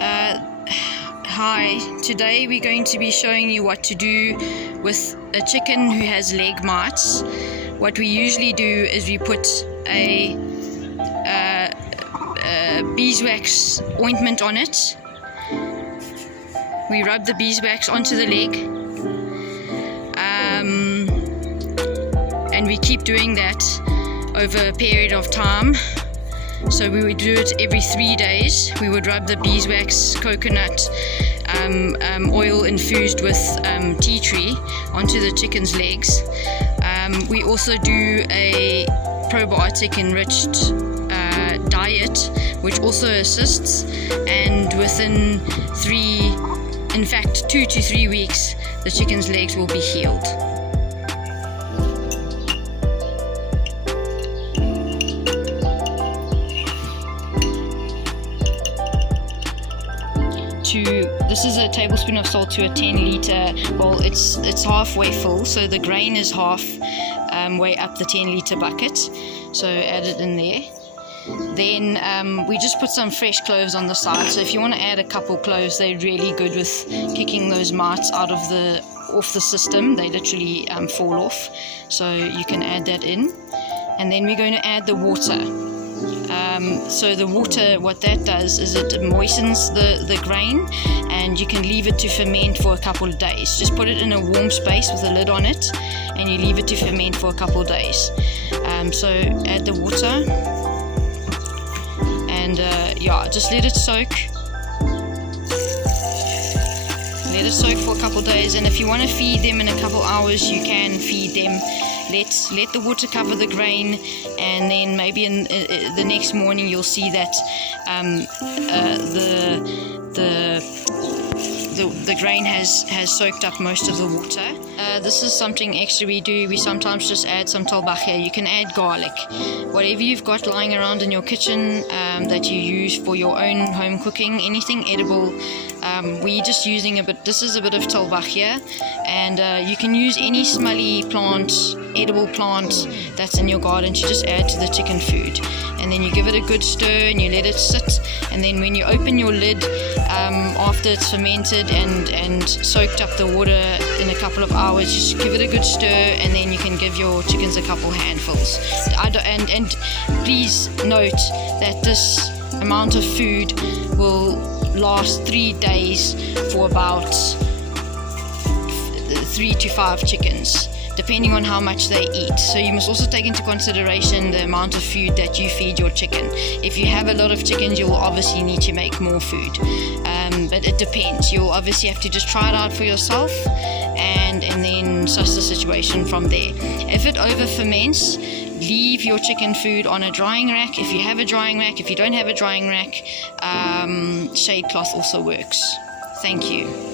Hi, today we're going to be showing you what to do with a chicken who has leg mites. What we usually do is we put a beeswax ointment on it. We rub the beeswax onto the leg, and we keep doing that over a period of time. So we would do it every 3 days. We would rub the beeswax coconut oil infused with tea tree onto the chicken's legs. We also do a probiotic enriched diet, which also assists, and within 2 to 3 weeks the chicken's legs will be healed. This is a tablespoon of salt to a 10-litre bowl. It's halfway full, so the grain is half way up the 10-litre bucket. So add it in there. Then we just put some fresh cloves on the side. So if you want to add a couple cloves, they're really good with kicking those mites off the system. They literally fall off. So you can add that in. And then we're going to add the water. So the water, what that does is it moistens the grain, and you can leave it to ferment for a couple of days. Just put it in a warm space with a lid on it, and you leave it to ferment for a couple of days. So add the water, and just let it soak. Let it soak for a couple of days, and if you want to feed them in a couple of hours, you can feed them. Let the water cover the grain, and then maybe in the next morning you'll see that the grain has soaked up most of the water. This is something extra we do. We sometimes just add some talbachia. You can add garlic. Whatever you've got lying around in your kitchen that you use for your own home cooking, anything edible. We're just using this is a bit of talbachia, and you can use any smelly plant, edible plant that's in your garden to just add to the chicken food. And then you give it a good stir and you let it sit, and then when you open your lid after it's fermented and soaked up the water in a couple of hours, just give it a good stir, and then you can give your chickens a couple handfuls. And please note that this amount of food will last 3 days for about 3 to 5 chickens, depending on how much they eat. So you must also take into consideration the amount of food that you feed your chicken. If you have a lot of chickens, you'll obviously need to make more food, but it depends. You'll obviously have to just try it out for yourself, and then suss the situation from there. If it over ferments, leave your chicken food on a drying rack if you have a drying rack. If you don't have a drying rack, shade cloth also works. Thank you.